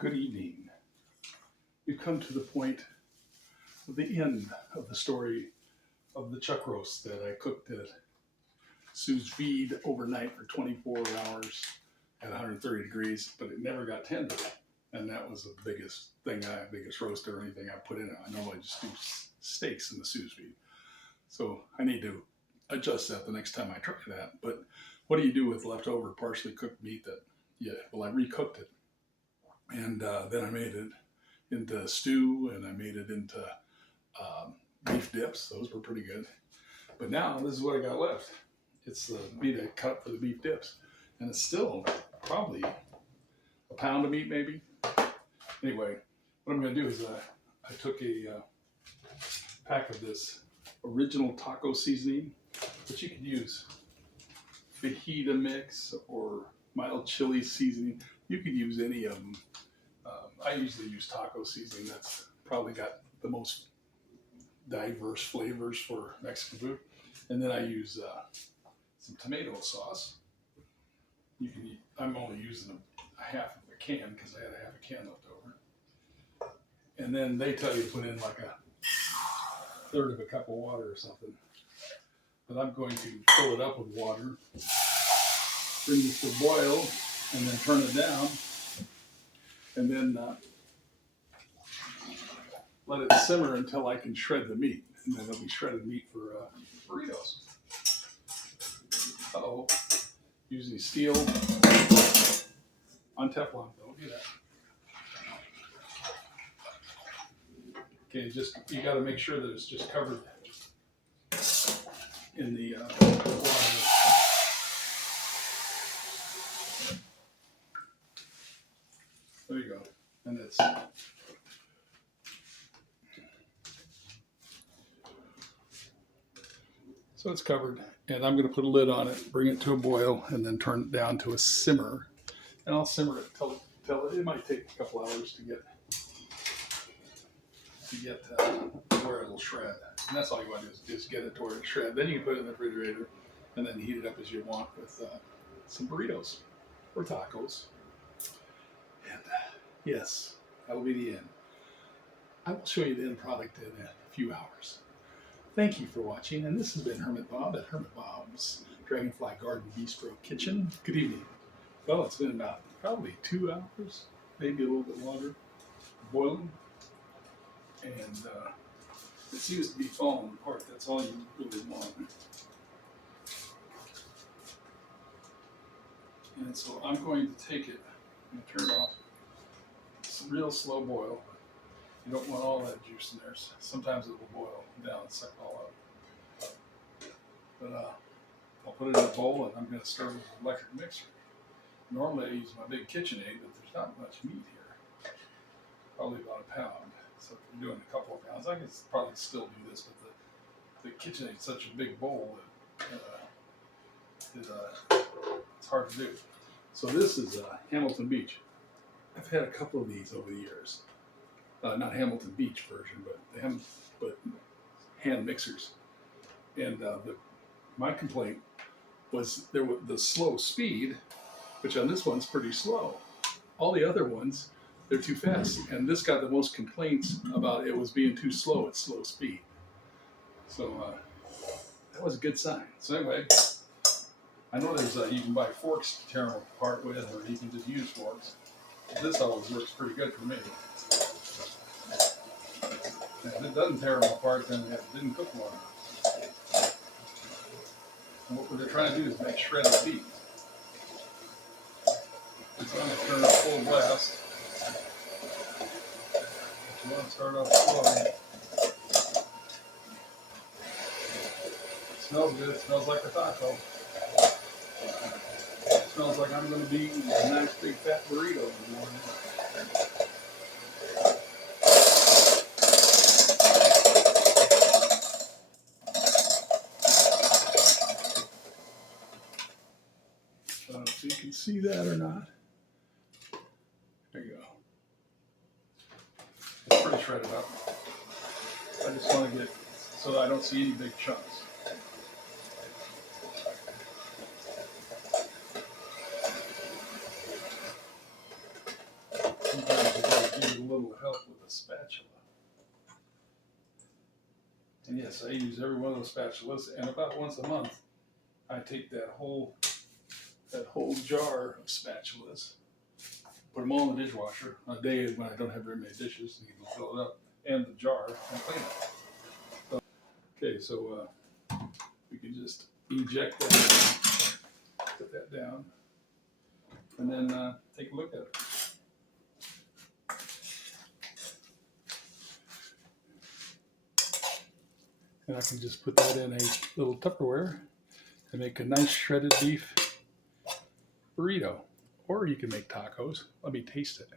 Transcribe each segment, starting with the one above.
Good evening. We've come to the point of the end of the story of the chuck roast that I cooked at Sous Vide overnight for 24 hours at 130 degrees, but it never got tender. And that was the biggest roast or anything I put in it. I normally just do steaks in the Sous Vide. So I need to adjust that the next time I try that. But what do you do with leftover partially cooked meat I recooked it. And then I made it into stew, and I made it into beef dips. Those were pretty good. But now this is what I got left. It's the meat I cut for the beef dips. And it's still probably a pound of meat maybe. Anyway, what I'm going to do is I took a pack of this original taco seasoning, but you could use fajita mix or mild chili seasoning. You could use any of them. I usually use taco seasoning. That's probably got the most diverse flavors for Mexican food. And then I use some tomato sauce. I'm only using a half of a can because I had a half a can left over. And then they tell you to put in like a third of a cup of water or something. But I'm going to fill it up with water, bring this to a boil, and then turn it down. And then let it simmer until I can shred the meat. And then it'll be shredded meat for burritos. Uh-oh. Using steel on Teflon. Don't do that. Okay, you got to make sure that it's just covered in the water. There you go. And so it's covered, and I'm going to put a lid on it, bring it to a boil, and then turn it down to a simmer. And I'll simmer it till it might take a couple hours to get where it'll shred. And that's all you want to do is just get it to where it shred. Then you can put it in the refrigerator and then heat it up as you want with some burritos or tacos. And yes, that'll be the end. I will show you the end product in a few hours. Thank you for watching, and this has been Hermit Bob at Hermit Bob's Dragonfly Garden Bistro Kitchen. Good evening. Well, it's been about probably 2 hours, maybe a little bit longer, boiling, and it seems to be falling apart. That's all you really want. And so I'm going to take it and turn it off. It's a real slow boil. You don't want all that juice in there. Sometimes it will boil down and suck all out. But I'll put it in a bowl, and I'm going to stir with an electric mixer. Normally I use my big KitchenAid, but there's not much meat here. Probably about a pound. So if you're doing a couple of pounds, I can probably still do this, but the KitchenAid is such a big bowl that it's hard to do. So this is Hamilton Beach. I've had a couple of these over the years. Not Hamilton Beach version, but hand mixers. And my complaint was the slow speed, which on this one's pretty slow. All the other ones, they're too fast. And this got the most complaints about it was being too slow at slow speed. So that was a good sign. So anyway, I know there's you can buy forks to tear them apart with, or you can just use forks. This always works pretty good for me. And if it doesn't tear them apart, then it didn't cook well enough. And what they're trying to do is make shredded beef. So I'm going to turn it up full blast. You want to start off slowly. It smells good. It smells like a taco. It smells like I'm going to be eating a nice big fat burrito in the morning. I don't know if you can see that or not. There you go. It's pretty shredded up. I just want to get so that I don't see any big chunks. Sometimes need a little help with a spatula. And yes, I use every one of those spatulas, and about once a month, I take that whole jar of spatulas, put them all in the dishwasher on a day when I don't have very many dishes, and you can fill it up, and the jar, and clean it. So, okay, so we can just eject that, put that down, and then take a look at it. And I can just put that in a little Tupperware and make a nice shredded beef burrito. Or you can make tacos. Let me taste it.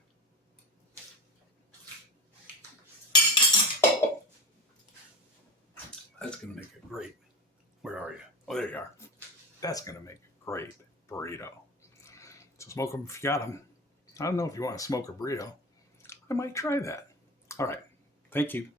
That's going to make it great. Where are you? Oh, there you are. That's going to make a great burrito. So smoke them if you got them. I don't know if you want to smoke a burrito. I might try that. All right. Thank you.